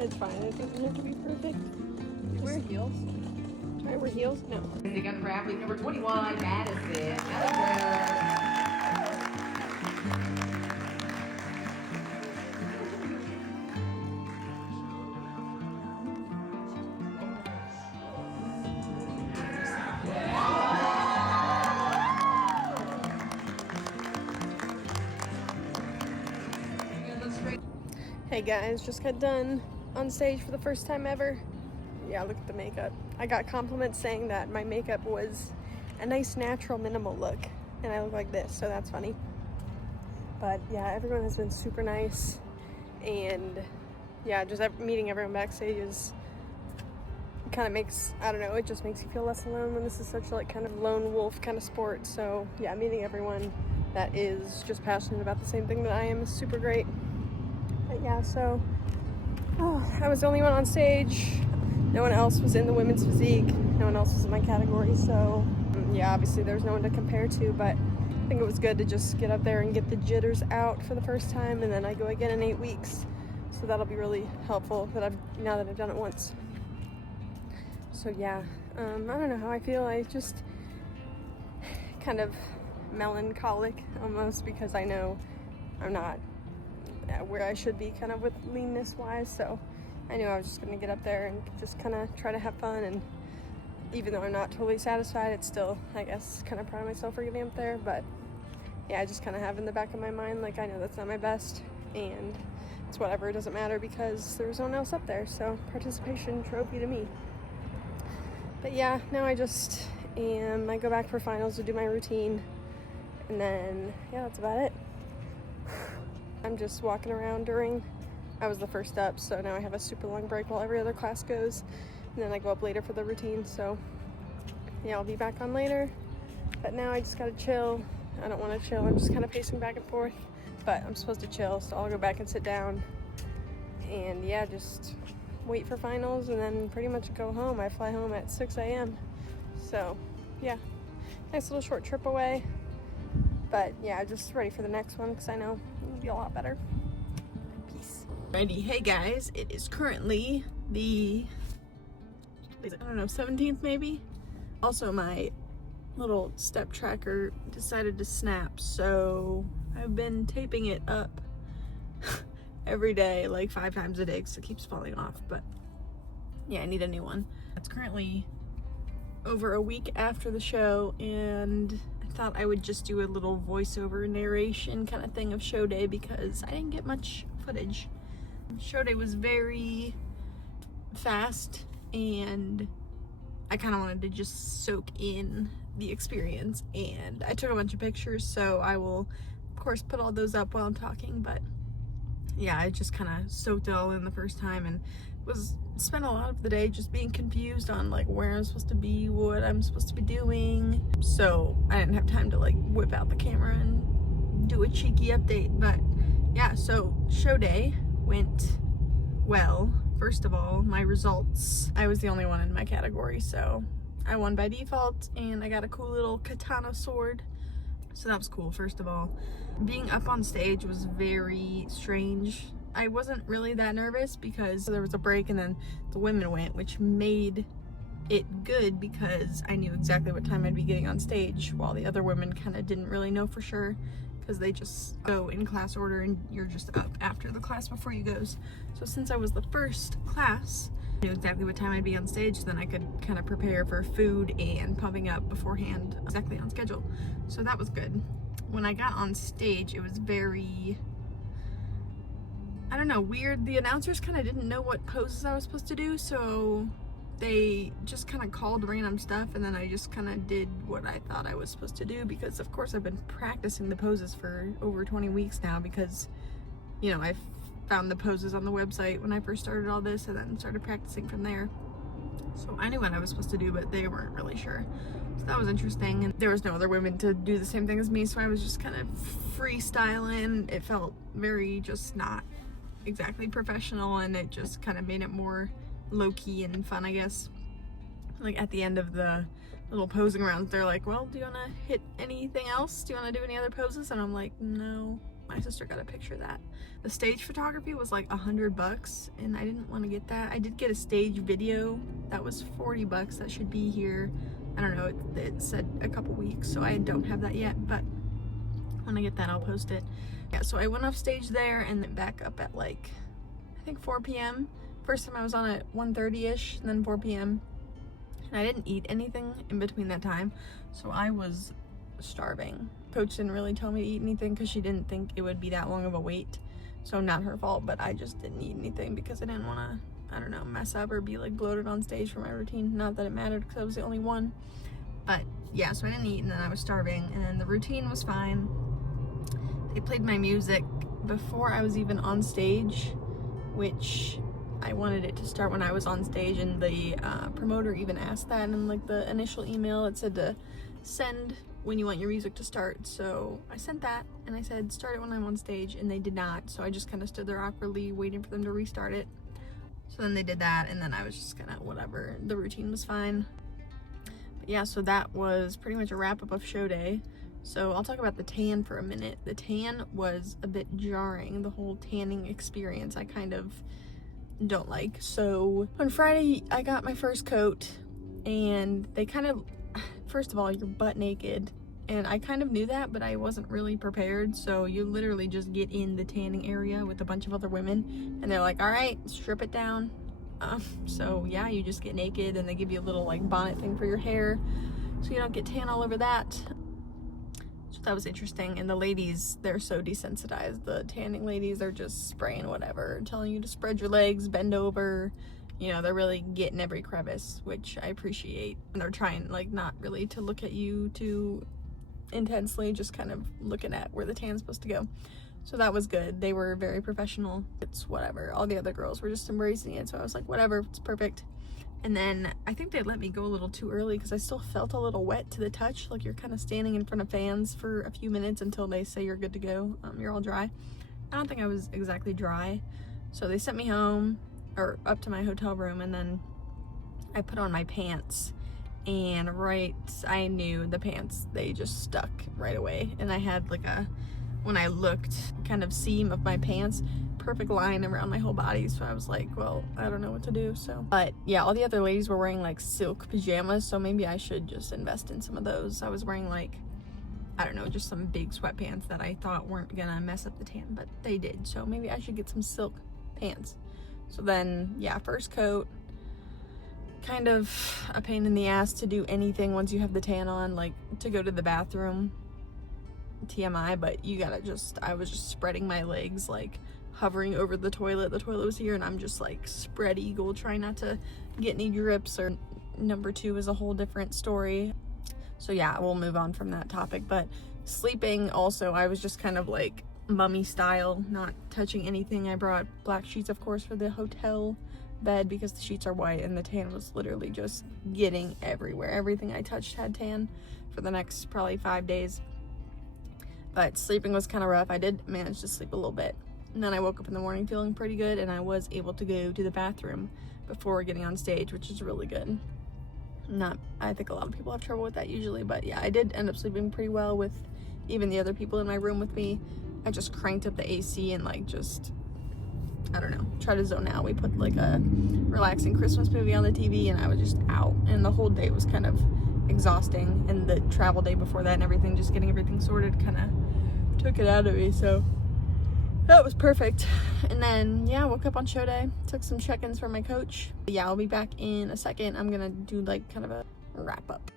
It's fine. It doesn't have to be perfect. Wear heels. Do I wear heels? No. They got for athlete number 21, Madison Mellinger. Hey guys, just got done on stage for the first time ever. Yeah, look at the makeup. I got compliments saying that my makeup was a nice natural minimal look and I look like this, so that's funny. But yeah, everyone has been super nice, and yeah, just meeting everyone backstage is kind of makes, I don't know, it just makes you feel less alone when this is such like kind of lone wolf kind of sport. So yeah, meeting everyone that is just passionate about the same thing that I am is super great. But yeah, so I was the only one on stage. No one else was in the women's physique. No one else was in my category. So yeah, obviously there's no one to compare to, but I think it was good to just get up there and get the jitters out for the first time, and then I go again in 8 weeks. So that'll be really helpful now that I've done it once. So yeah, I don't know how I feel. I just kind of melancholic almost, because I know I'm not where I should be kind of with leanness wise. So I knew I was just gonna get up there and just kind of try to have fun, and even though I'm not totally satisfied, it's still, I guess, kind of proud of myself for getting up there. But yeah, I just kind of have in the back of my mind, like, I know that's not my best, and it's whatever, it doesn't matter because there's no one else up there, so participation trophy to me. But yeah, now I go back for finals to do my routine, and then yeah, that's about it. I'm just walking around I was the first up, so now I have a super long break while every other class goes, and then I go up later for the routine. So yeah, I'll be back on later, but now I just gotta chill. I don't want to chill, I'm just kind of pacing back and forth, but I'm supposed to chill, so I'll go back and sit down and yeah, just wait for finals and then pretty much go home. I fly home at 6 a.m. So yeah, nice little short trip away, but yeah, just ready for the next one because I know it'll be a lot better. Peace. Righty, hey guys, it is currently the, I don't know, 17th maybe? Also, my little step tracker decided to snap, so I've been taping it up every day, like 5 times a day, because it keeps falling off. But yeah, I need a new one. It's currently over a week after the show, and I thought I would just do a little voiceover narration kind of thing of show day because I didn't get much footage. Show day was very fast, and I kind of wanted to just soak in the experience, and I took a bunch of pictures, so I will of course put all those up while I'm talking. But yeah, I just kind of soaked it all in the first time, and spent a lot of the day just being confused on like where I'm supposed to be, what I'm supposed to be doing, so I didn't have time to like whip out the camera and do a cheeky update. But yeah, so show day went well. First of all, my results, I was the only one in my category, so I won by default, and I got a cool little katana sword, so that was cool. First of all, being up on stage was very strange. I wasn't really that nervous because there was a break and then the women went, which made it good because I knew exactly what time I'd be getting on stage, while the other women kind of didn't really know for sure because they just go in class order and you're just up after the class before you goes. So since I was the first class, I knew exactly what time I'd be on stage, then I could kind of prepare for food and pumping up beforehand exactly on schedule. So that was good. When I got on stage, it was very, I don't know, weird. The announcers kind of didn't know what poses I was supposed to do, so they just kind of called random stuff, and then I just kind of did what I thought I was supposed to do, because of course I've been practicing the poses for over 20 weeks now, because, you know, I found the poses on the website when I first started all this and then started practicing from there. So I knew what I was supposed to do, but they weren't really sure. So that was interesting, and there was no other women to do the same thing as me, so I was just kind of freestyling. It felt very just not exactly professional, and it just kind of made it more low-key and fun, I guess. Like at the end of the little posing rounds, they're like, well, do you want to hit anything else? Do you want to do any other poses? And I'm like, no. my sister got a picture of that. The stage photography was like $100 and I didn't want to get that. I did get a stage video that was $40. That should be here. I don't know, it said a couple weeks, so I don't have that yet, but when I get that I'll post it. Yeah, so I went off stage there and then back up at like, I think 4 p.m. First time I was on at 1:30ish, and then 4 p.m. And I didn't eat anything in between that time, so I was starving. Coach didn't really tell me to eat anything because she didn't think it would be that long of a wait, so not her fault, but I just didn't eat anything because I didn't want to, I don't know, mess up or be like bloated on stage for my routine. Not that it mattered because I was the only one, but yeah, so I didn't eat and then I was starving, and then the routine was fine. They played my music before I was even on stage, which I wanted it to start when I was on stage, and the promoter even asked that in like the initial email. It said to send when you want your music to start, so I sent that and I said start it when I'm on stage, and they did not, so I just kind of stood there awkwardly waiting for them to restart it. So then they did that, and then I was just kind of whatever. The routine was fine, but yeah, so that was pretty much a wrap-up of show day. So I'll talk about the tan for a minute. The tan was a bit jarring, the whole tanning experience I kind of don't like. So on Friday I got my first coat, and they kind of, first of all, you're butt naked, and I kind of knew that, but I wasn't really prepared. So you literally just get in the tanning area with a bunch of other women, and they're like, all right, strip it down. So yeah, you just get naked, and they give you a little like bonnet thing for your hair so you don't get tan all over that. So that was interesting. And the ladies, they're so desensitized. The tanning ladies are just spraying whatever, telling you to spread your legs, bend over. You know, they're really getting every crevice, which I appreciate. And they're trying like not really to look at you too intensely, just kind of looking at where the tan's supposed to go. So that was good. They were very professional. It's whatever. All the other girls were just embracing it. So I was like, whatever, it's perfect. And then I think they let me go a little too early because I still felt a little wet to the touch. Like you're kind of standing in front of fans for a few minutes until they say you're good to go. You're all dry. I don't think I was exactly dry. So they sent me home, or up to my hotel room, and then I put on my pants. And I knew the pants, they just stuck right away. And I had like a, when I looked, kind of seam of my pants, perfect line around my whole body. So I was like, well, I don't know what to do. So, but yeah, all the other ladies were wearing like silk pajamas, so maybe I should just invest in some of those. I was wearing like, I don't know, just some big sweatpants that I thought weren't gonna mess up the tan, but they did. So maybe I should get some silk pants. So then, yeah, first coat, kind of a pain in the ass to do anything once you have the tan on, like to go to the bathroom, TMI, but you gotta just, I was just spreading my legs, like hovering over the toilet. The toilet was here, and I'm just like spread eagle, trying not to get any drips. Or number 2 is a whole different story. So yeah, we'll move on from that topic. But sleeping also, I was just kind of like mummy style, not touching anything. I brought black sheets, of course, for the hotel bed because the sheets are white, and the tan was literally just getting everywhere. Everything I touched had tan for the next probably 5 days. But sleeping was kind of rough. I did manage to sleep a little bit, and then I woke up in the morning feeling pretty good, and I was able to go to the bathroom before getting on stage, which is really good. I think a lot of people have trouble with that usually, but yeah, I did end up sleeping pretty well with even the other people in my room with me. I just cranked up the AC and like just, I don't know, try to zone out. We put like a relaxing Christmas movie on the TV, and I was just out, and the whole day was kind of exhausting, and the travel day before that and everything, just getting everything sorted kind of took it out of me. So that was perfect. And then yeah, woke up on show day, took some check-ins from my coach. Yeah, I'll be back in a second. I'm gonna do like kind of a wrap up.